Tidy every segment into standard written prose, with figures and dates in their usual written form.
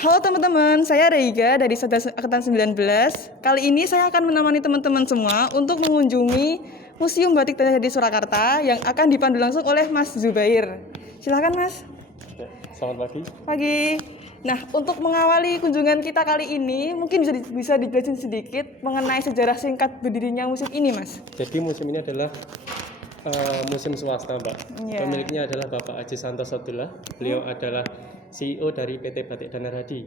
Halo teman-teman, saya Reiga dari Satgas Angkatan 19. Kali ini saya akan menemani teman-teman semua untuk mengunjungi Museum Batik Tanah Jadi Surakarta yang akan dipandu langsung oleh Mas Zubair. Silakan Mas. Selamat pagi. Pagi. Nah, untuk mengawali kunjungan kita kali ini, mungkin bisa dijelasin sedikit mengenai sejarah singkat berdirinya museum ini, Mas. Jadi museum ini adalah museum swasta, Mbak. Yeah. Pemiliknya adalah Bapak Aji Santoso Abdullah. Beliau adalah CEO dari PT Batik Danar Hadi.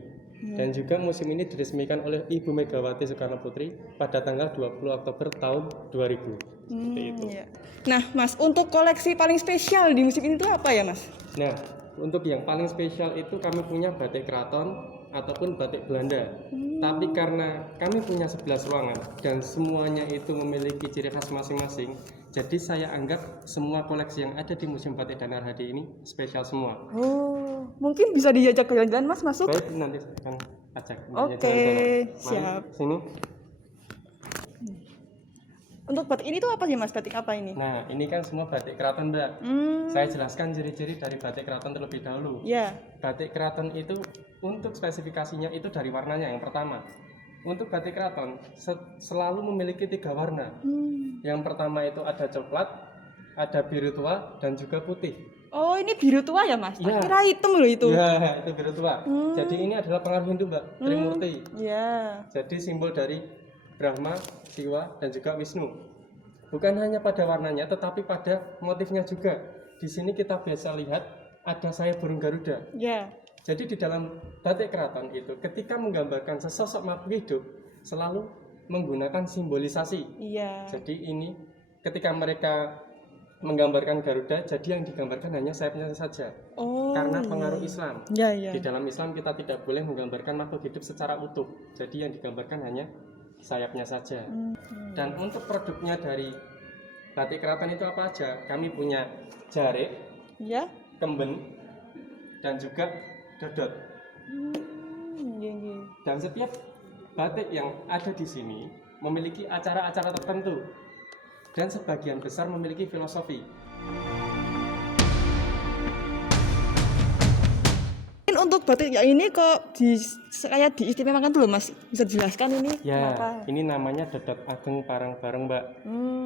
Dan juga museum ini diresmikan oleh Ibu Megawati Soekarno Putri pada tanggal 20 Oktober tahun 2000. Seperti itu. Yeah. Nah, Mas, untuk koleksi paling spesial di museum ini itu apa ya, Mas? Nah, untuk yang paling spesial itu kami punya batik keraton ataupun batik Belanda. Tapi karena kami punya 11 ruangan dan semuanya itu memiliki ciri khas masing-masing, jadi saya anggap semua koleksi yang ada di Museum Batik Danar Hadi ini spesial semua. Oh, mungkin bisa diajak ke jalan-jalan, Mas, masuk? Baik, nanti saya akan ajak. Oke, siap. Sini. Untuk batik ini tuh apa sih, Mas? Batik apa ini? Nah, ini kan semua batik keraton, Mbak. Saya jelaskan ciri-ciri dari batik keraton terlebih dahulu. Ya. Batik keraton itu untuk spesifikasinya itu dari warnanya yang pertama. Untuk batik keraton selalu memiliki 3 warna. Yang pertama itu ada coklat, ada biru tua, dan juga putih. Oh, ini biru tua ya, Mas? Ya. Kira hitam loh itu. Ya, itu biru tua. Jadi ini adalah pengaruh Hindu, Mbak. Trimurti. Ya. Jadi simbol dari Brahma, Siwa, dan juga Wisnu. Bukan hanya pada warnanya, tetapi pada motifnya juga. Di sini kita biasa lihat ada sayap burung Garuda. Ya. Jadi di dalam batik keraton itu, ketika menggambarkan sesosok makhluk hidup, selalu menggunakan simbolisasi. Iya. Jadi ini ketika mereka menggambarkan Garuda, jadi yang digambarkan hanya sayapnya saja. Oh. Karena pengaruh Islam. Ya, ya. Di dalam Islam kita tidak boleh menggambarkan makhluk hidup secara utuh. Jadi yang digambarkan hanya sayapnya saja. Dan untuk produknya dari batik keraton itu apa aja? Kami punya jarik, Ya. kemben, dan juga dodot. Iya, iya. Dan setiap batik yang ada di sini memiliki acara-acara tertentu. Dan sebagian besar memiliki filosofi. Untuk batik ya ini kok kayak diistimewakan tuh loh, Mas. Bisa dijelaskan ini Ya, kenapa? ini namanya dodot ageng parang bareng, Mbak.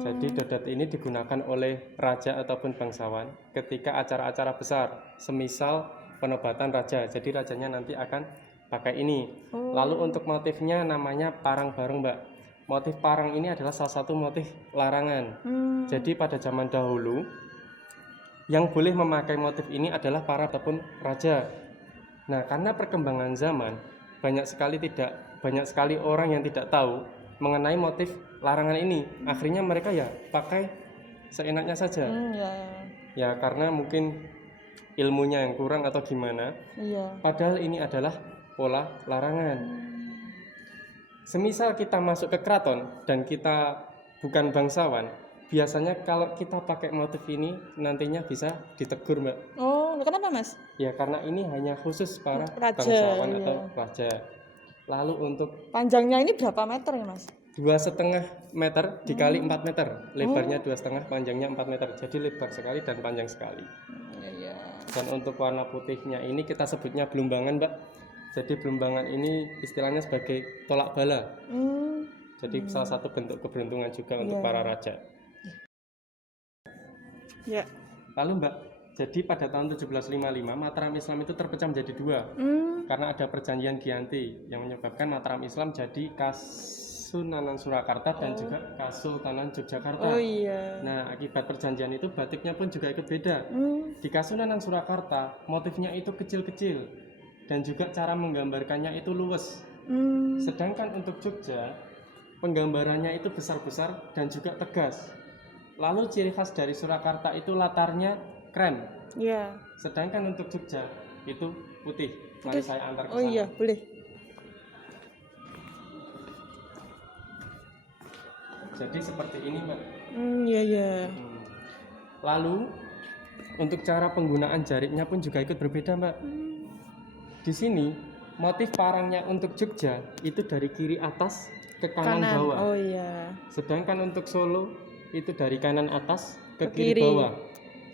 Jadi dodot ini digunakan oleh raja ataupun bangsawan ketika acara-acara besar, semisal penobatan raja. Jadi rajanya nanti akan pakai ini. Lalu untuk motifnya namanya parang bareng, Mbak. Motif parang ini adalah salah satu motif larangan. Jadi pada zaman dahulu yang boleh memakai motif ini adalah para ataupun raja. Nah, karena perkembangan zaman banyak sekali orang yang tidak tahu mengenai motif larangan ini. Akhirnya mereka ya pakai seenaknya saja. Ya. Ya karena mungkin ilmunya yang kurang atau gimana. Iya. Padahal ini adalah pola larangan. Semisal kita masuk ke keraton dan kita bukan bangsawan, biasanya kalau kita pakai motif ini nantinya bisa ditegur, Mbak. Oh, kenapa, Mas? Ya karena ini hanya khusus para Raja, bangsawan iya. atau raja. Lalu untuk Panjangnya ini berapa meter ya, Mas? 2,5 meter dikali 4 meter, lebarnya 2,5, panjangnya 4 meter. Jadi lebar sekali dan panjang sekali. Iya. Dan untuk warna putihnya ini kita sebutnya belumbangan, Mbak. Jadi belumbangan ini istilahnya sebagai tolak bala. Jadi salah satu bentuk keberuntungan juga untuk para raja. Ya. Lalu, Mbak, jadi pada tahun 1755 Mataram Islam itu terpecah menjadi 2 karena ada perjanjian Giyanti yang menyebabkan Mataram Islam jadi Kasunanan Surakarta dan juga Kasultanan Yogyakarta. Oh iya. Nah, akibat perjanjian itu batiknya pun juga ikut beda. Di Kasunanan Surakarta motifnya itu kecil-kecil dan juga cara menggambarkannya itu luwes. Sedangkan untuk Jogja penggambarannya itu besar-besar dan juga tegas. Lalu ciri khas dari Surakarta itu latarnya krem. Iya. Sedangkan untuk Jogja itu putih. Mari saya antar ke sana. Oh iya, boleh. Jadi seperti ini, Mbak. Iya, iya. Lalu untuk cara penggunaan jariknya pun juga ikut berbeda, Mbak. Di sini motif parangnya untuk Jogja itu dari kiri atas ke kanan bawah. Oh iya. Sedangkan untuk Solo itu dari kanan atas ke Ke kiri kiri. bawah.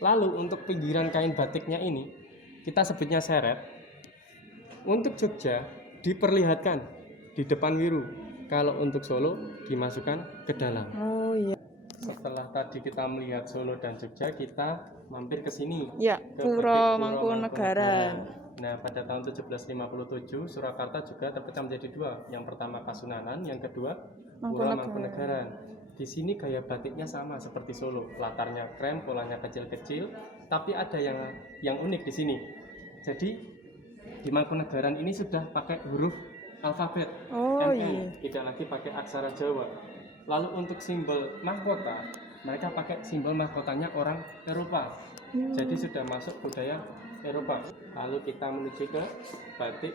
Lalu untuk pinggiran kain batiknya ini kita sebutnya seret. Untuk Jogja diperlihatkan di depan wiru. Kalau untuk Solo dimasukkan ke dalam. Oh iya. Setelah tadi kita melihat Solo dan Jogja, kita mampir ke sini. Ya, Ke Puro Batik Mangkunegaran. Nah, pada tahun 1757 Surakarta juga terpecah menjadi dua. Yang pertama Kasunanan, yang kedua Puro Mangkunegaran. Di sini gaya batiknya sama seperti Solo. Latarnya krem, polanya kecil-kecil, tapi ada yang unik di sini. Jadi di Mangkunegaran ini sudah pakai huruf alfabet Oh MM, iya. tidak lagi pakai aksara Jawa. Lalu untuk simbol mahkota, mereka pakai simbol mahkotanya orang Eropa. Jadi sudah masuk budaya Eropa. Lalu kita menuju ke batik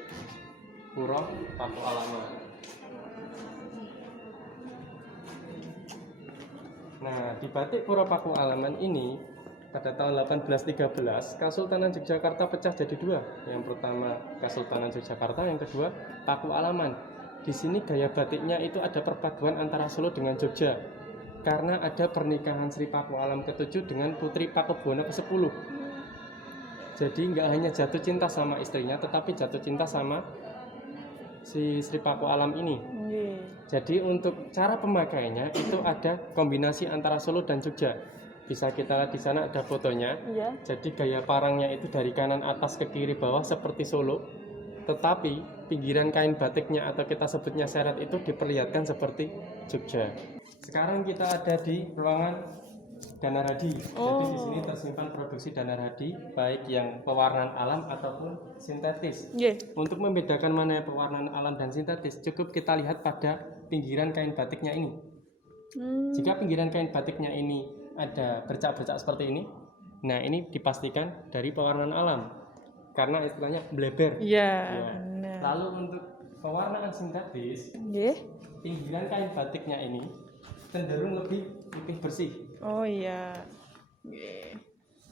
Puro Pakualaman. Nah, di batik Puro Pakualaman ini pada tahun 1813 Kesultanan Yogyakarta pecah jadi dua. Yang pertama Kesultanan Yogyakarta, yang kedua Pakualaman. Di sini gaya batiknya itu ada perpaduan antara Solo dengan Jogja. Karena ada pernikahan Sri Pakualam ke-7 dengan Putri Pakubuwono ke-10. Jadi nggak hanya jatuh cinta sama istrinya, tetapi jatuh cinta sama si Sri Pakualam ini. Jadi untuk cara pemakaiannya itu ada kombinasi antara Solo dan Jogja. Bisa kita lihat di sana ada fotonya. Iya. Jadi gaya parangnya itu dari kanan atas ke kiri bawah seperti Solo, tetapi pinggiran kain batiknya atau kita sebutnya seret itu diperlihatkan seperti Jogja. Sekarang kita ada di ruangan Danaradi. Jadi di sini tersimpan produksi Danaradi, baik yang pewarnaan alam ataupun sintetis. Untuk membedakan mana pewarnaan alam dan sintetis, cukup kita lihat pada pinggiran kain batiknya ini. Jika pinggiran kain batiknya ini ada bercak-bercak seperti ini, nah ini dipastikan dari pewarnaan alam, karena istilahnya bleber. Iya. Ya. Lalu untuk pewarnaan sintetis, pinggiran kain batiknya ini cenderung lebih putih bersih. Oh iya.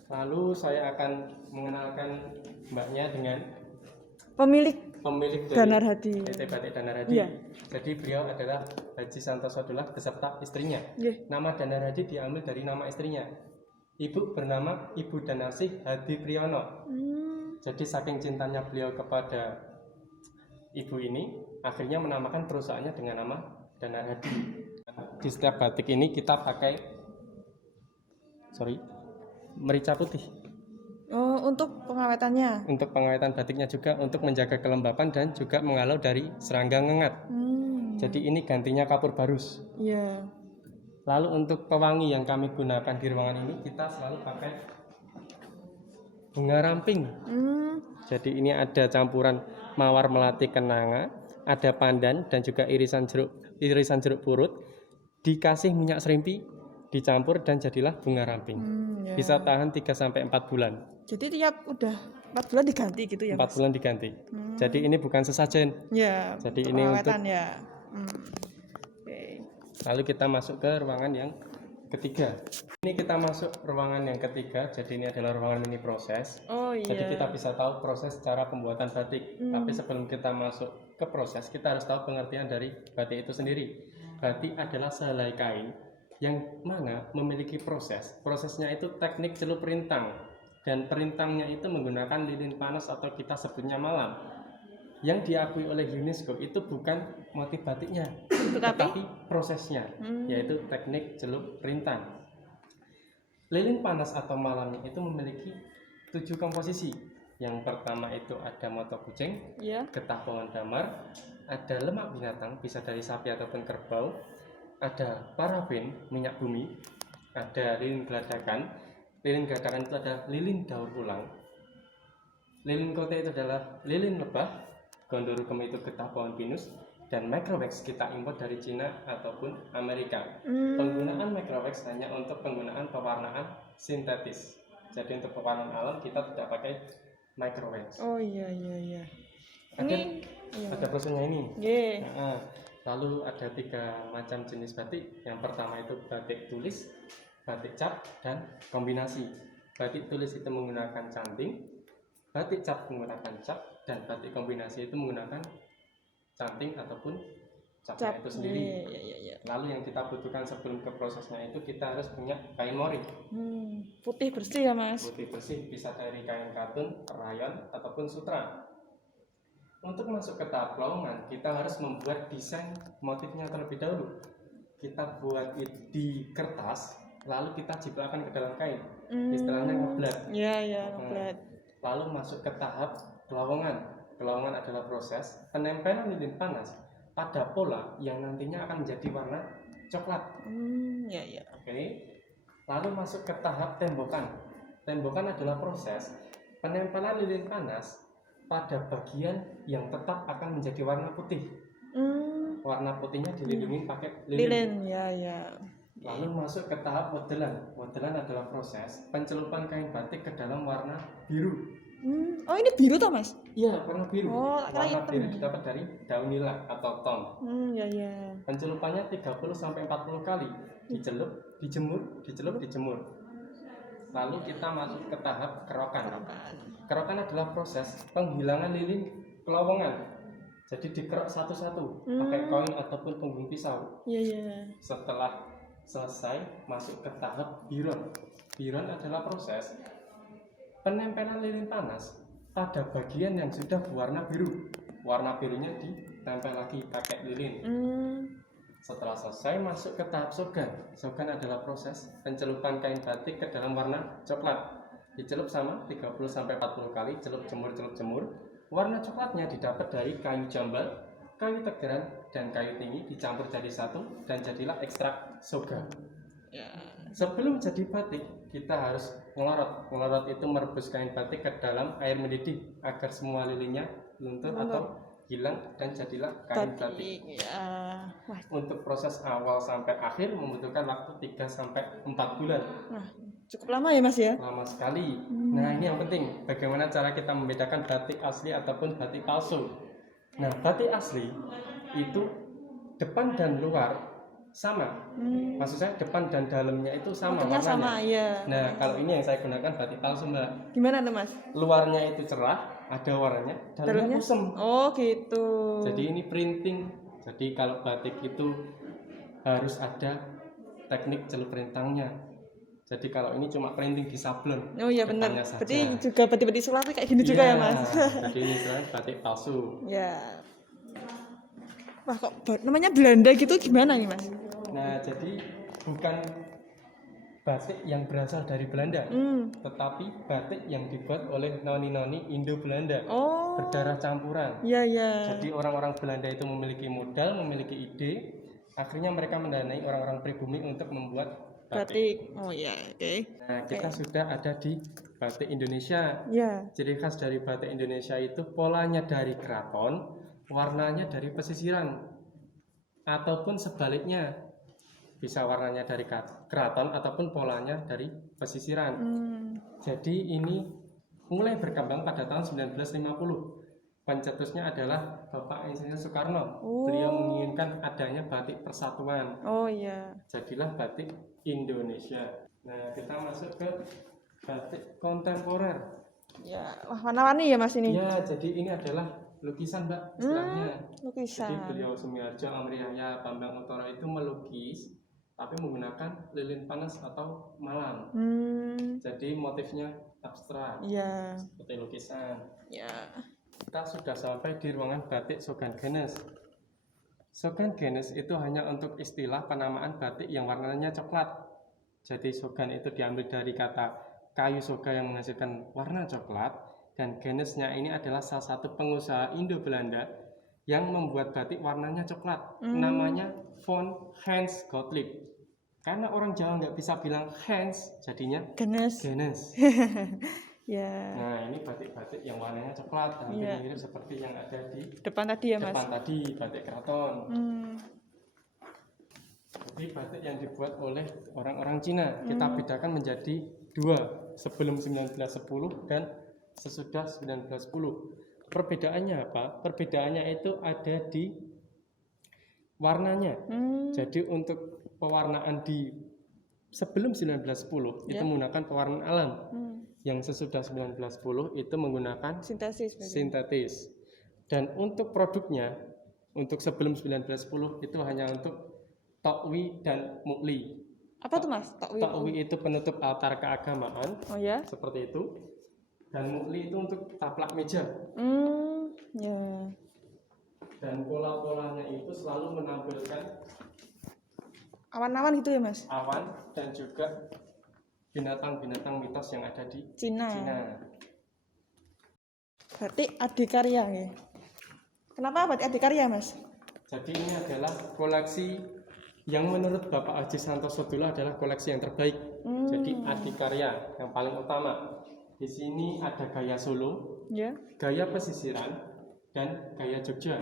Lalu saya akan mengenalkan mbaknya dengan Pemilik pemilik dari Danaradi. PT Batik Danaradi. Iya. Jadi beliau adalah Haji Santoso Dullah beserta istrinya. Nama Danaradi diambil dari nama istrinya. Ibu bernama Ibu Danarsih Hadi Priyono. Jadi saking cintanya beliau kepada ibu ini, akhirnya menamakan perusahaannya dengan nama Danaradi. Di setiap batik ini kita pakai merica putih. Oh, untuk pengawetannya. Untuk pengawetan batiknya juga untuk menjaga kelembapan dan juga menghalau dari serangga ngengat. Jadi ini gantinya kapur barus. Iya. Lalu untuk pewangi yang kami gunakan di ruangan ini kita selalu pakai bunga ramping. Jadi ini ada campuran mawar melati kenanga, ada pandan dan juga irisan jeruk purut, dikasih minyak serimpi, dicampur dan jadilah bunga ramping. Bisa tahan 3-4 bulan. Jadi tiap udah 4 bulan diganti gitu ya? 4 bulan diganti. Jadi ini bukan sesajen. Ya. Jadi ini untuk ya. Lalu kita masuk ke ruangan yang ketiga. Ini kita masuk ruangan yang ketiga. Jadi ini adalah ruangan mini proses. Oh iya. Jadi kita bisa tahu proses cara pembuatan batik. Tapi sebelum kita masuk ke proses, kita harus tahu pengertian dari batik itu sendiri. Batik adalah sehelai kain yang mana memiliki proses. Prosesnya itu teknik celup rintang, dan perintangnya itu menggunakan lilin panas atau kita sebutnya malam. Yang diakui oleh UNESCO itu bukan motif batiknya, tetapi prosesnya, yaitu teknik celup rintang. Lilin panas atau malamnya itu memiliki 7 komposisi. Yang pertama itu ada moto kucing, getah pohon damar, ada lemak binatang, bisa dari sapi ataupun kerbau, ada parafin, minyak bumi, ada lilin geladakan. Lilin geladakan itu ada lilin daur ulang. Lilin kote itu adalah lilin lebah. Gondorukem itu getah pohon pinus. Dan microwax kita impor dari Cina ataupun Amerika. Penggunaan microwax hanya untuk penggunaan pewarnaan sintetis. Jadi untuk pewarnaan alam kita tidak pakai microwax. Oh iya. Ada prosesnya ini. Yeah. Lalu ada 3 macam jenis batik. Yang pertama itu batik tulis, batik cap, dan kombinasi. Batik tulis itu menggunakan canting, batik cap menggunakan cap, dan batik kombinasi itu menggunakan canting ataupun capnya itu sendiri. Lalu yang kita butuhkan sebelum ke prosesnya itu kita harus punya kain mori. Putih bersih ya Mas? Putih bersih bisa dari kain katun, rayon, ataupun sutra. Untuk masuk ke tahap pelowongan, kita harus membuat desain motifnya terlebih dahulu. Kita buat di kertas, lalu kita jiplakan ke dalam kain. Istilahnya ngeblat. Ya, ngeblat. Lalu masuk ke tahap pelowongan. Pelowongan adalah proses penempelan lilin panas pada pola yang nantinya akan menjadi warna coklat. Ya. Oke. Lalu masuk ke tahap tembokan. Tembokan adalah proses penempelan lilin panas pada bagian yang tetap akan menjadi warna putih. Warna putihnya dilindungi pakai lilin. Ya. Lalu masuk ke tahap modelan. Modelan adalah proses pencelupan kain batik ke dalam warna biru. Oh, ini biru toh, Mas? Iya, warna biru. Oh, Warna biru didapat dari daun nila atau tom. Ya. Pencelupannya 30-40 kali. Dicelup, dijemur. Lalu kita masuk ke tahap kerokan. Kerokan adalah proses penghilangan lilin pelowongan. Jadi dikerok satu-satu pakai koin ataupun punggung pisau. Iya. Setelah selesai, masuk ke tahap biron. Biron adalah proses penempelan lilin panas pada bagian yang sudah berwarna biru. Warna birunya ditempel lagi pakai lilin. Setelah selesai, masuk ke tahap sogan. Sogan adalah proses pencelupan kain batik ke dalam warna coklat. Dicelup sama 30-40 kali, celup jemur. Warna coklatnya didapat dari kayu jambal, kayu tegeran, dan kayu tinggi dicampur jadi satu dan jadilah ekstrak soga. Ya. Sebelum jadi batik, kita harus ngelorot. Ngelorot itu merebus kain batik ke dalam air mendidih agar semua lilinnya luntur atau hilang dan jadilah kain batik. Ya. Wah. Untuk proses awal sampai akhir membutuhkan waktu 3-4 bulan. Nah, cukup lama ya, Mas ya? Lama sekali. Nah, ini yang penting. Bagaimana cara kita membedakan batik asli ataupun batik palsu. Nah, batik asli itu depan dan luar sama. Maksud saya depan dan dalamnya itu sama Warnanya warnanya. sama, iya. Nah, kalau ini yang saya gunakan batik palsu, Mbak. Gimana tuh, Mas? Luarnya itu cerah, ada warnanya, dalamnya kusem. Oh, gitu. Jadi ini printing. Jadi kalau batik itu harus ada teknik celup rintangnya. Jadi kalau ini cuma printing di sablon. Oh iya benar. depannya saja. Berarti juga batik-batik sulap kayak gini juga ya, Mas? Jadi ini sebenarnya batik palsu. Ya. Wah, kok namanya Belanda gitu gimana nih, Mas? Nah, jadi bukan batik yang berasal dari Belanda, tetapi batik yang dibuat oleh noni-noni Indo-Belanda. Oh. Berdarah campuran. Iya. Jadi orang-orang Belanda itu memiliki modal, memiliki ide, akhirnya mereka mendanai orang-orang pribumi untuk membuat batik. Oh iya, oke. Nah, kita sudah ada di batik Indonesia. Iya. Ciri khas dari batik Indonesia itu polanya dari keraton, warnanya dari pesisiran, ataupun sebaliknya. Bisa warnanya dari keraton ataupun polanya dari pesisiran. Jadi ini mulai berkembang pada tahun 1950. Pencetusnya adalah Bapak Insinyur Soekarno. Beliau menginginkan adanya batik persatuan. Oh iya. Jadilah batik Indonesia. Nah, kita masuk ke batik kontemporer. Ya, wah warna-warni ya, Mas ini. Ya, jadi ini adalah lukisan, Mbak, istilahnya. Lukisan. Jadi beliau Sumiharjo, Amriahya, Bambang Utara itu melukis tapi menggunakan lilin panas atau malam. Jadi motifnya abstrak. Iya. Seperti lukisan. Ya. Kita sudah sampai di ruangan batik Sogan Genes. Sogan Genes itu hanya untuk istilah penamaan batik yang warnanya coklat. Jadi Sogan itu diambil dari kata kayu soga yang menghasilkan warna coklat, dan Genesnya ini adalah salah satu pengusaha Indo-Belanda yang membuat batik warnanya coklat. Namanya von Hans Gottlieb. Karena orang Jawa nggak bisa bilang Hans, jadinya Genes. Ya. Nah, ini batik-batik yang warnanya coklat, hampir mirip seperti yang ada di Depan tadi ya, Mas. depan tadi, batik keraton. Jadi batik yang dibuat oleh orang-orang Cina kita bedakan menjadi dua, sebelum 1910 dan sesudah 1910. Perbedaannya apa? Perbedaannya itu ada di warnanya. Jadi untuk pewarnaan di sebelum 1910 itu menggunakan pewarnaan alam. Yang sesudah 1910 itu menggunakan sintetis. Dan untuk produknya, untuk sebelum 1910 itu hanya untuk tokwi dan mukli. Apa tuh, Mas? Tokwi itu penutup altar keagamaan. Oh ya? Seperti itu. Dan mukli itu untuk taplak meja. Ya. dan pola-polanya itu selalu menampilkan Awan-awan gitu ya Mas? awan dan juga binatang-binatang mitos yang ada di Cina. Cina. Batik adikarya ya. Kenapa batik adikarya Mas? Jadi ini adalah koleksi yang menurut Bapak Haji Santoso dulu adalah koleksi yang terbaik. Jadi adikarya yang paling utama. Di sini ada gaya Solo, Ya. gaya pesisiran, dan gaya Jogja.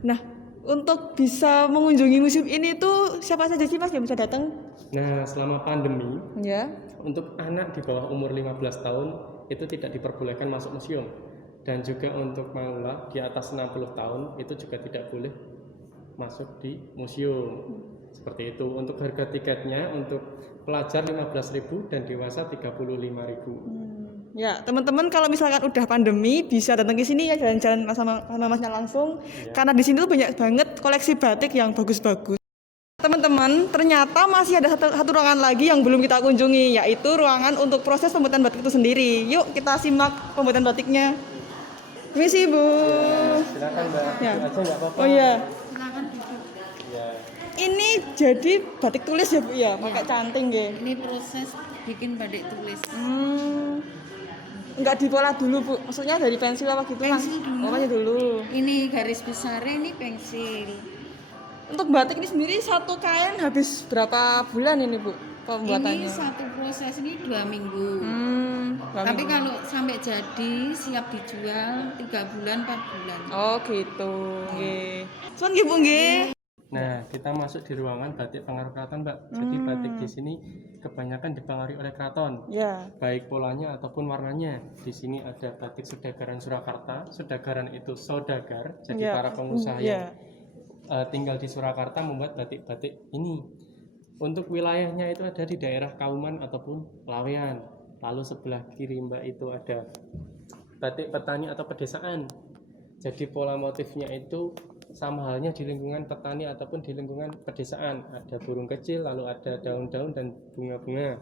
Nah, untuk bisa mengunjungi museum ini tuh siapa saja sih Mas yang bisa datang? Nah, selama pandemi, Ya. untuk anak di bawah umur 15 tahun itu tidak diperbolehkan masuk museum. Dan juga untuk manula di atas 60 tahun itu juga tidak boleh masuk di museum. Seperti itu. Untuk harga tiketnya untuk pelajar 15.000 dan dewasa 35.000. Ya, teman-teman kalau misalkan udah pandemi bisa datang ke sini ya, jalan-jalan sama Masnya langsung. Karena di sini tuh banyak banget koleksi batik yang bagus-bagus. Teman-teman, ternyata masih ada satu ruangan lagi yang belum kita kunjungi, yaitu ruangan untuk proses pembuatan batik itu sendiri. Yuk kita simak pembuatan batiknya. Misi Bu. Silakan Mbak. Ya. Duduk aja nggak apa-apa. Oh iya, Silakan duduk. Ya. ini jadi batik tulis ya Bu ya, pakai canting ya. Ini proses bikin batik tulis. Enggak dipola dulu Bu, maksudnya dari pensil apa gitu? Pensil dulu. Oh, pensil dulu. Ini garis besarnya ini pensil. Untuk batik ini sendiri satu kain habis berapa bulan ini Bu pembuatannya? Ini satu proses ini 2 minggu. Dua Tapi minggu. kalau sampai jadi siap dijual 3 bulan 4 bulan. Oh gitu, nggih. Suwun nggih Bu nggih. Nah, kita masuk di ruangan batik pengaruh keraton, Mbak. Jadi batik di sini kebanyakan dipengaruhi oleh keraton, Ya. baik polanya ataupun warnanya. Di sini ada batik Sudagaran Surakarta. Sudagaran itu saudagar, jadi Ya. para pengusaha Ya. yang tinggal di Surakarta membuat batik-batik ini. Untuk wilayahnya itu ada di daerah Kauman ataupun Lawean. Lalu sebelah kiri Mbak itu ada batik petani atau pedesaan. Jadi pola motifnya itu sama halnya di lingkungan petani ataupun di lingkungan pedesaan. Ada burung kecil, lalu ada daun-daun dan bunga-bunga.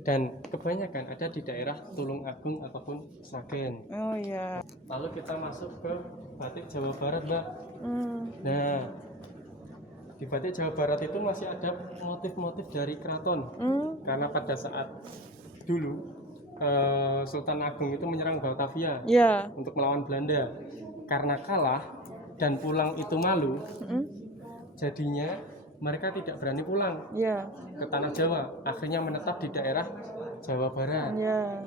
Dan kebanyakan ada di daerah Tulung Agung ataupun Sragen. Oh iya. Lalu kita masuk ke batik Jawa Barat, Mbak. Hmm. Nah, di batik Jawa Barat itu masih ada motif-motif dari keraton. Karena pada saat dulu Sultan Agung itu menyerang Batavia Ya. untuk melawan Belanda. Karena kalah dan pulang itu malu, jadinya mereka tidak berani pulang Ya. ke tanah Jawa. Akhirnya menetap di daerah Jawa Barat. Ya.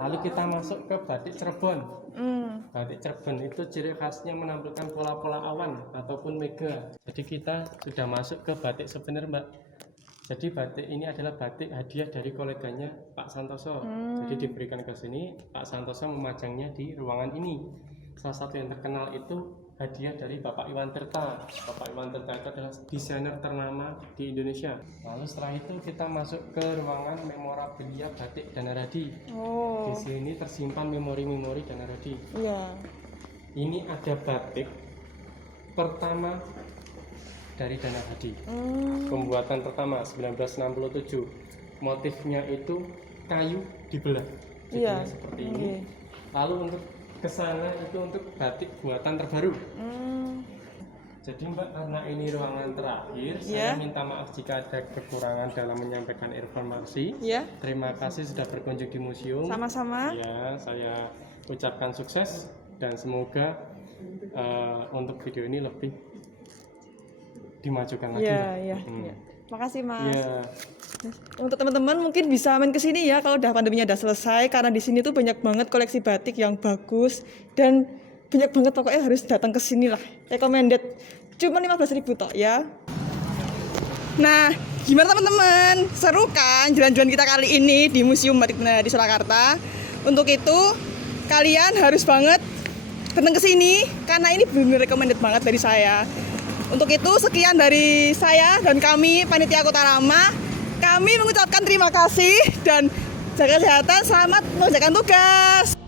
Lalu kita masuk ke batik Cirebon. Hmm. Batik Cirebon itu ciri khasnya menampilkan pola-pola awan ataupun mega. Jadi kita sudah masuk ke batik souvenir, Mbak. Jadi batik ini adalah batik hadiah dari koleganya Pak Santoso. Jadi diberikan ke sini, Pak Santoso memajangnya di ruangan ini. Salah satu yang terkenal itu hadiah dari Bapak Iwan Tirta. Bapak Iwan Tirta itu adalah desainer ternama di Indonesia. Lalu setelah itu kita masuk ke ruangan memorabilia batik Danaradi. Oh. Di sini tersimpan memori-memori Danaradi. Iya. Ini ada batik pertama dari Danaradi. Pembuatan pertama 1967. Motifnya itu kayu dibelah. Iya. Jadinya seperti ini. Nggih. Lalu untuk kesana itu untuk batik buatan terbaru. Jadi Mbak, karena ini ruangan terakhir, saya minta maaf jika ada kekurangan dalam menyampaikan informasi. Ya. Terima kasih sudah berkunjung di museum. Sama-sama. Ya, saya ucapkan sukses dan semoga untuk video ini lebih dimajukan lagi. Iya, Mbak. iya. Iya. Makasih Mas. Iya. Untuk teman-teman mungkin bisa main ke sini ya kalau udah pandeminya udah selesai, karena di sini tuh banyak banget koleksi batik yang bagus dan banyak banget, pokoknya harus datang ke sini lah. Recommended. Cuma 15.000 tok ya. Nah, gimana teman-teman? Seru kan jalan-jalan kita kali ini di Museum Batik di Surakarta? Untuk itu kalian harus banget datang ke sini karena ini benar-benar recommended banget dari saya. Untuk itu sekian dari saya dan kami panitia Kota Rama. Kami mengucapkan terima kasih dan jaga kesehatan, selamat mengerjakan tugas.